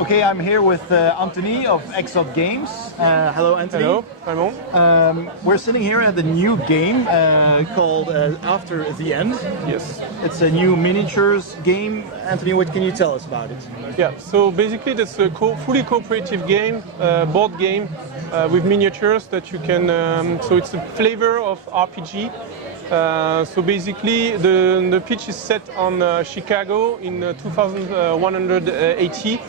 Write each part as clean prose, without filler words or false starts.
Okay, I'm here with Antonin of Exot Games. Hello, Anthony. Hello, Raymond. We're sitting here at the new game called After the End. Yes. It's a new miniatures game. Anthony, what can you tell us about it? Yeah, so basically that's a fully cooperative game, board game with miniatures that you can, so it's a flavor of RPG. So basically the pitch is set on Chicago in 2180.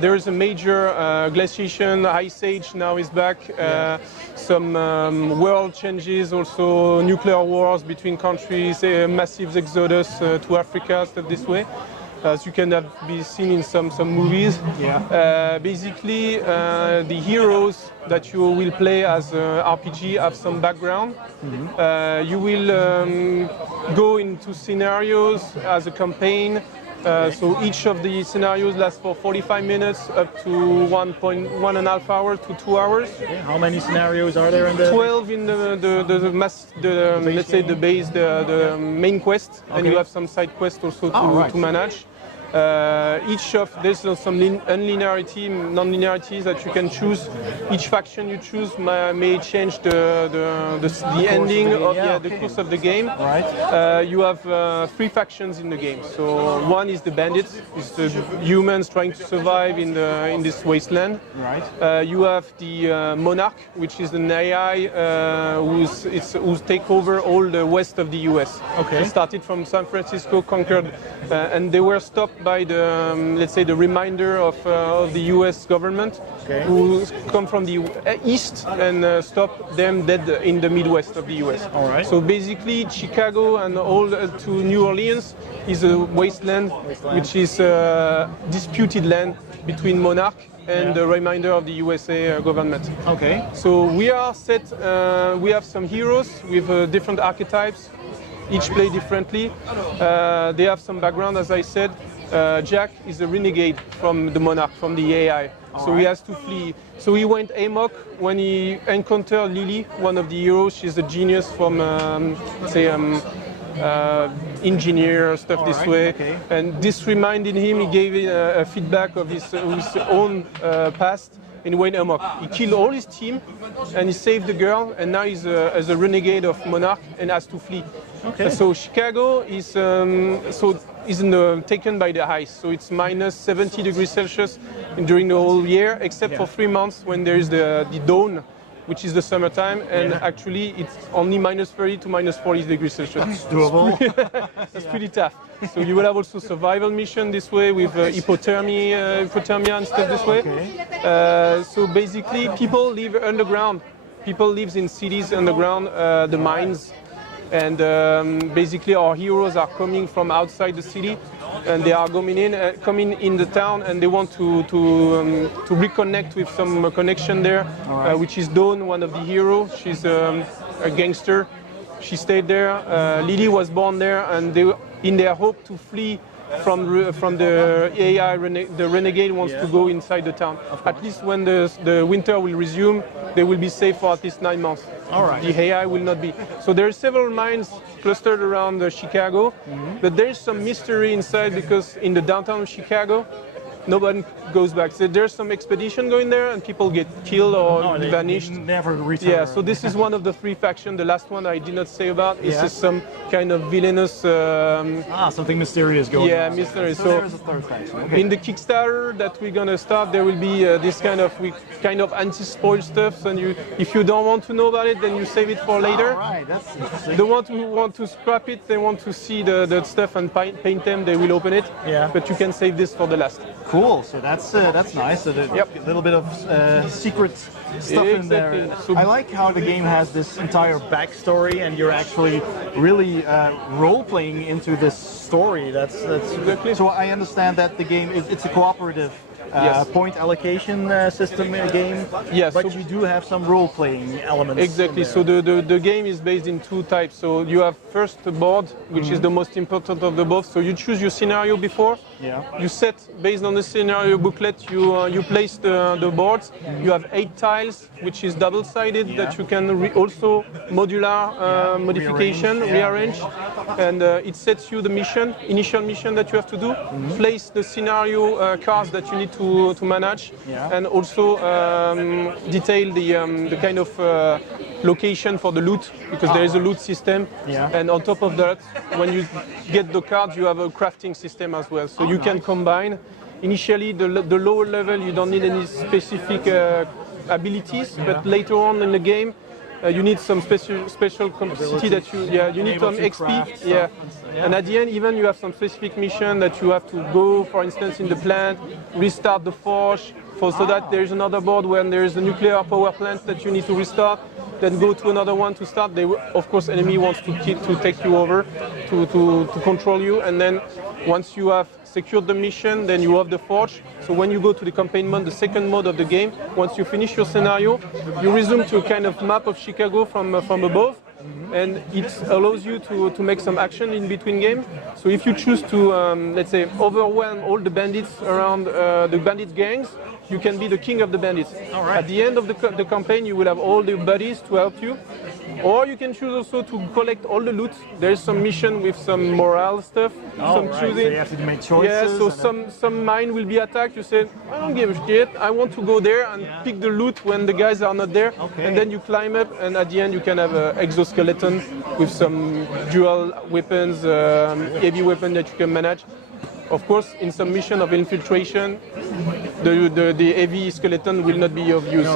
There is a major glaciation, ice age now is back. Some world changes, also nuclear wars between countries, massive exodus to Africa, stuff this way. As you can be seen in some movies. Yeah. Basically, the heroes that you will play as RPG have some background. You will go into scenarios as a campaign. So each of the scenarios lasts for 45 minutes up to 1.5 hours to 2 hours. Okay. How many scenarios are there in the? 12 in let's say the base, the main quest, and you have some side quests also to manage. There's some non-linearities that you can choose. Each faction you choose may change the ending of the course of the game. Right. You have 3 factions in the game. So one is the bandits, it's the humans trying to survive in this wasteland. Right. You have the monarch, which is an AI who's take over all the west of the US. Okay. They started from San Francisco, conquered, and they were stopped by the, let's say, the reminder of the U.S. government, who come from the east and stop them dead in the Midwest of the U.S. All right. So basically, Chicago and all to New Orleans is a wasteland, which is disputed land between monarch and the reminder of the USA government. Okay. So we are set. We have some heroes with different archetypes. Each play differently. They have some background, as I said. Jack is a renegade from the monarch, from the AI. So he has to flee. So he went amok when he encountered Lily, one of the heroes. She's a genius from, engineer, stuff this way. Okay. And this reminded him, he gave a feedback of his own past. And he went amok. He killed all his team, and he saved the girl. And now he's as a renegade of monarch and has to flee. Okay. So Chicago is taken by the ice. So it's minus 70 degrees Celsius during the whole year, except for 3 months when there is the dawn, which is the summertime, and actually it's only minus 30 to minus 40 degrees Celsius. That's doable. It's pretty tough. So you will have also survival mission this way with hypothermia and stuff this way. Okay. So basically people live underground. People live in cities underground, the mines. And basically our heroes are coming from outside the city, and they are coming in the town, and they want to reconnect with some connection there, which is Dawn, one of the heroes. She's a gangster. She stayed there. Lily was born there, and they, in their hope to flee from the AI, the renegade wants to go inside the town. At least when the winter will resume, they will be safe for at least 9 months. All right. The AI will not be. So there are several mines clustered around Chicago, but there is some mystery inside because in the downtown of Chicago, nobody goes back. So there's some expedition going there, and people get killed or vanished. Never return. Yeah, so this is one of the 3 factions. The last one I did not say about. It's just some kind of villainous. Something mysterious going on. Yeah, mystery. So there's a 3rd faction. Okay. In the Kickstarter that we're gonna start, there will be this kind of anti-spoil stuff. And if you don't want to know about it, then you save it for later. All right, that's interesting. The ones who want to scrap it, they want to see the stuff and paint them, they will open it. Yeah. But you can save this for the last. Cool. So that's nice. So a little bit of secret stuff in there. So I like how the game has this entire backstory, and you're actually really role-playing into this story. That's exactly. So I understand that the game it's a cooperative Yes. point allocation system game. Yes, But so you do have some role-playing elements. exactly. So the game is based in two types. So you have first the board, which is the most important of the both. So you choose your scenario before. Yeah. You set based on the scenario booklet. You place the boards. You have 8 tiles, which is double-sided that you can also modular modification, rearrange, and it sets you the initial mission that you have to do. Place the scenario cards that you need to manage, and also detail the kind of location for the loot, because there is a loot system. And on top of that, when you get the cards, you have a crafting system as well. So you can combine. Initially, the lower level, you don't need any specific abilities, but later on in the game, you need some special capacity that you need some XP. And at the end, even you have some specific mission that you have to go, for instance, in the plant, restart the forge, so that there is another board when there is a nuclear power plant that you need to restart, then go to another one to start. Of course, enemy wants to take you over, to control you, and then once you have secured the mission, then you have the forge. So when you go to the campaign mode, the second mode of the game, once you finish your scenario, you resume to a kind of map of Chicago from above, and it allows you to make some action in between game. So if you choose to, let's say, overwhelm all the bandits around the bandit gangs, you can be the king of the bandits. At the end of the campaign, you will have all the buddies to help you. Or you can choose also to collect all the loot. There is some mission with some morale stuff, some choosing. So you have to make choices. Yeah, so some mine will be attacked. You say, I don't give a shit. I want to go there and pick the loot when the guys are not there. And then you climb up, and at the end you can have an exoskeleton with some dual weapons, heavy weapon that you can manage. Of course, in some mission of infiltration, the heavy skeleton will not be of use.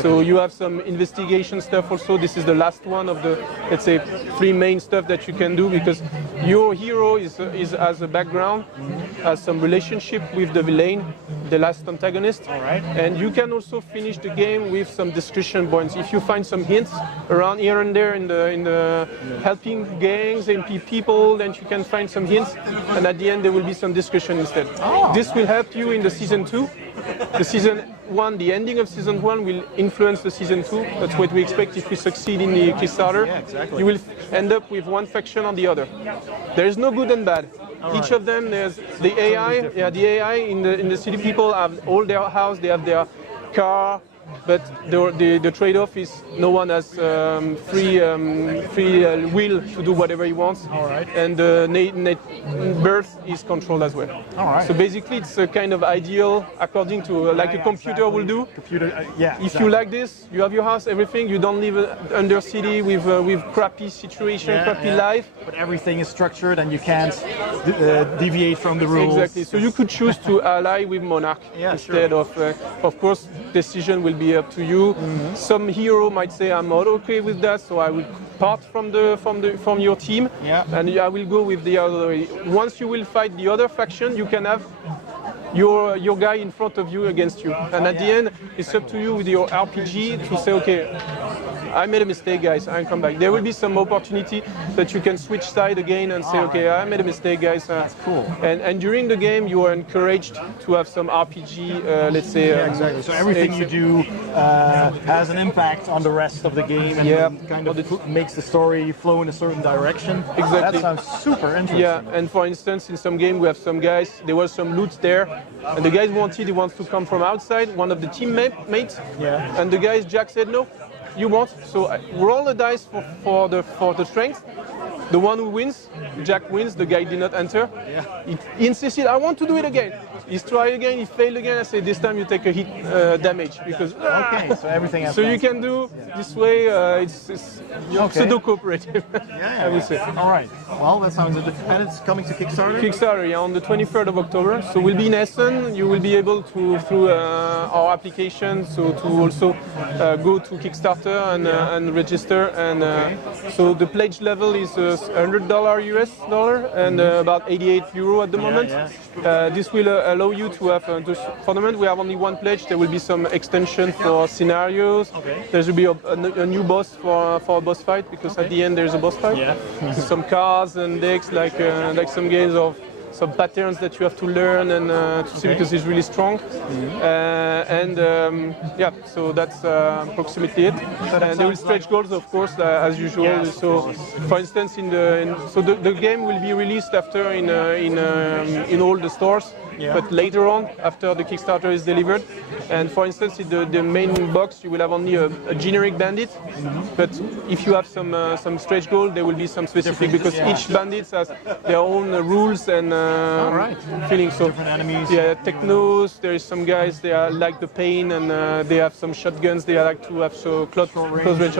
So you have some investigation stuff also. This is the last one of the, let's say, 3 main stuff that you can do, because your hero is as a background, has some relationship with the villain, the last antagonist. And you can also finish the game with some discussion points. If you find some hints around here and there in the helping gangs and people, then you can find some hints, and at the end there will be some discussion instead. This will help you in the season 2. The season 1, the ending of season 1 will influence the season 2. That's what we expect if we succeed in the Kickstarter. You will end up with one faction or the other. There is no good and bad. Each of them, there's the AI. The AI in the city, people have all their house, they have their car. But the trade-off is no one has free will to do whatever he wants, and birth is controlled as well. So basically, it's a kind of ideal according to like a computer will do. If you like this, you have your house, everything. You don't live under city with crappy situation, crappy life. But everything is structured, and you can't deviate from the rules. Exactly. So you could choose to ally with Monarch instead of course, decision will be up to you. Some hero might say, I'm not okay with that, so I will part from your team, and I will go with the other way. Once you will fight the other faction, you can have your guy in front of you against you, and at the end it's up to you with your RPG to say, okay, I made a mistake, guys, I come back. There will be some opportunity that you can switch side again and say, okay, I made a mistake, guys. That's cool. And during the game, you are encouraged to have some RPG, let's say. Exactly. So everything you do has an impact on the rest of the game, and kind of makes the story flow in a certain direction. Exactly. That sounds super interesting. Yeah, and for instance, in some game, we have some guys, there was some loot there, and the guys he wants to come from outside, one of the teammates, and the guys, Jack said, no, you won't. So roll the dice for the strength. The one who wins, Jack wins, the guy did not enter. He insisted, I want to do it again. He tried again, he failed again. I said, this time you take a hit damage, because so everything has you can do this way, it's pseudo-cooperative, I would say. All right, well, that sounds good. And it's coming to Kickstarter? Kickstarter, on the 23rd of October. So we'll be in Essen. You will be able to, through our application, so to also go to Kickstarter and register. And so the pledge level is $100 US dollar and about 88 euro at the moment. This will allow you to have, for the moment we have only one pledge. There will be some extension for scenarios. There will be a new boss for a boss fight, because at the end there's a boss fight. Some cars and decks, like some games of some patterns that you have to learn and to see because it's really strong. Yeah, so that's approximately it. And there will stretch goals, of course, as usual. Yes, so, for instance, the game will be released after in all the stores. Yeah. But later on, after the Kickstarter is delivered, and for instance, in the main box, you will have only a generic bandit. But if you have some stretch goal, there will be some specific because each bandit has their own rules and feelings. So different enemies. Yeah, technos. There is some guys they are like the pain, and they have some shotguns. They like to have close range.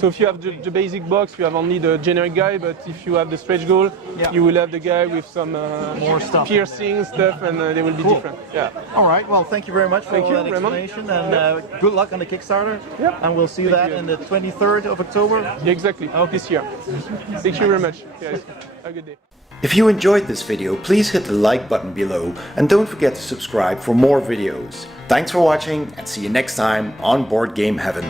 So if you have the basic box, you have only the generic guy. But if you have the stretch goal, you will have the guy with some more stuff, piercing stuff, and they will be different. Yeah. All right. Well, thank you very much for all that explanation, and good luck on the Kickstarter. Yep. And we'll see that on the 23rd of October. Exactly. This year. Thank you very much. Yes. Have a good day. If you enjoyed this video, please hit the like button below and don't forget to subscribe for more videos. Thanks for watching and see you next time on Board Game Heaven.